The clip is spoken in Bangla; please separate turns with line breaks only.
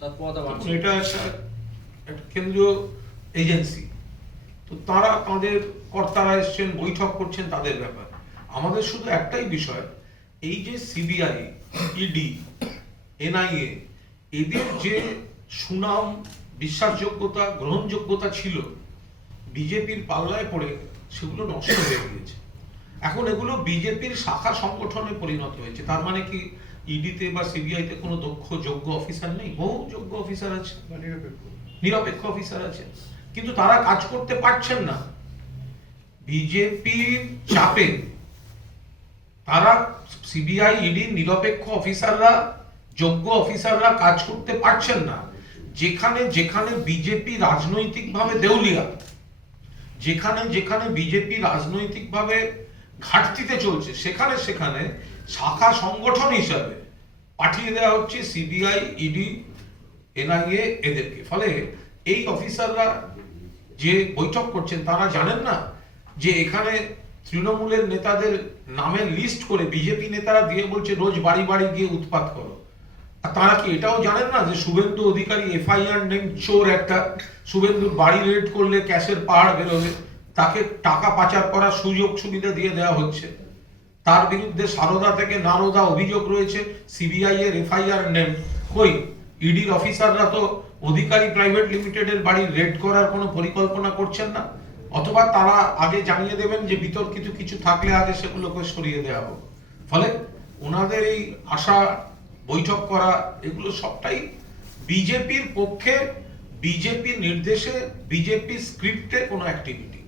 তৎপরতা বাড়ছে
এটা একটা একটা কেন্দ্রীয় এজেন্সি। তো তারা তাদের কর্তারা এসছেন বৈঠক করছেন তাদের ব্যাপার। আমাদের শুধু একটাই বিষয় এই যে সিবিআই ইডি এনআইএ এদের যে সুনাম বিশ্বাসযোগ্যতা গ্রহণযোগ্যতা ছিল বিজেপির পাল্লায় পড়ে সেগুলো নষ্ট হয়ে গিয়েছে। এখন এগুলো বিজেপির শাখা সংগঠনে পরিণত হয়েছে। তার মানে কি ইডিতে বা সিবিআইতে কোনো দক্ষ যোগ্য অফিসার নেই? বহু যোগ্য অফিসার আছে। নিরপেক্ষ অফিসার আছে। কিন্তু তারা কাজ করতে পারছেন না। বিজেপির চাপে তারা সিবিআই ইডি নিরপেক্ষ অফিসাররা যোগ্য অফিসাররা কাজ করতে পারছেন না। যেখানে যেখানে বিজেপি রাজনৈতিকভাবে দেউলিয়া যেখানে যেখানে বিজেপি রাজনৈতিকভাবে ঘাটতিতে চলছে সেখানে সেখানে শাখা সংগঠন হিসাবে পাঠিয়ে দেওয়া হচ্ছে সিবিআই, ইডি, এনআইএ এদেরকে। ফলে এই অফিসাররা যে বৈঠক করছেন, তারা জানেন না যে এখানে তৃণমূলের নেতাদের নামের লিস্ট করে বিজেপি নেতারা দিয়ে বলছে, রোজ বাড়ি বাড়ি গিয়ে উৎপাত করো। আর তারা কি এটাও জানেন না যে শুভেন্দু অধিকারী, এফআইআর নেম চোর একটা, শুভেন্দুর বাড়ি রেড করলে ক্যাশের পাহাড় বেরোবে, তাকে টাকা পাচার করার সুযোগ সুবিধা দিয়ে দেওয়া হচ্ছে। তার বিরুদ্ধে সারদা থেকে নারদা অভিযোগ রয়েছে সিবিআই এর এফআইআর নেম কই? ইডির অফিসাররা তো অধিকারী প্রাইভেট লিমিটেডের বাড়ি রেড করার কোনো পরিকল্পনা করছেন না। অথবা তারা আগে জানিয়ে দেবেন যে বিতর্কিত কিছু থাকলে আগে সেগুলোকে সরিয়ে দেওয়া হোক। ফলে ওনাদের এই আশা, বৈঠক করা, এগুলো সবটাই বিজেপির পক্ষে, বিজেপির নির্দেশে বিজেপি স্ক্রিপ্টে কোনো অ্যাক্টিভিটি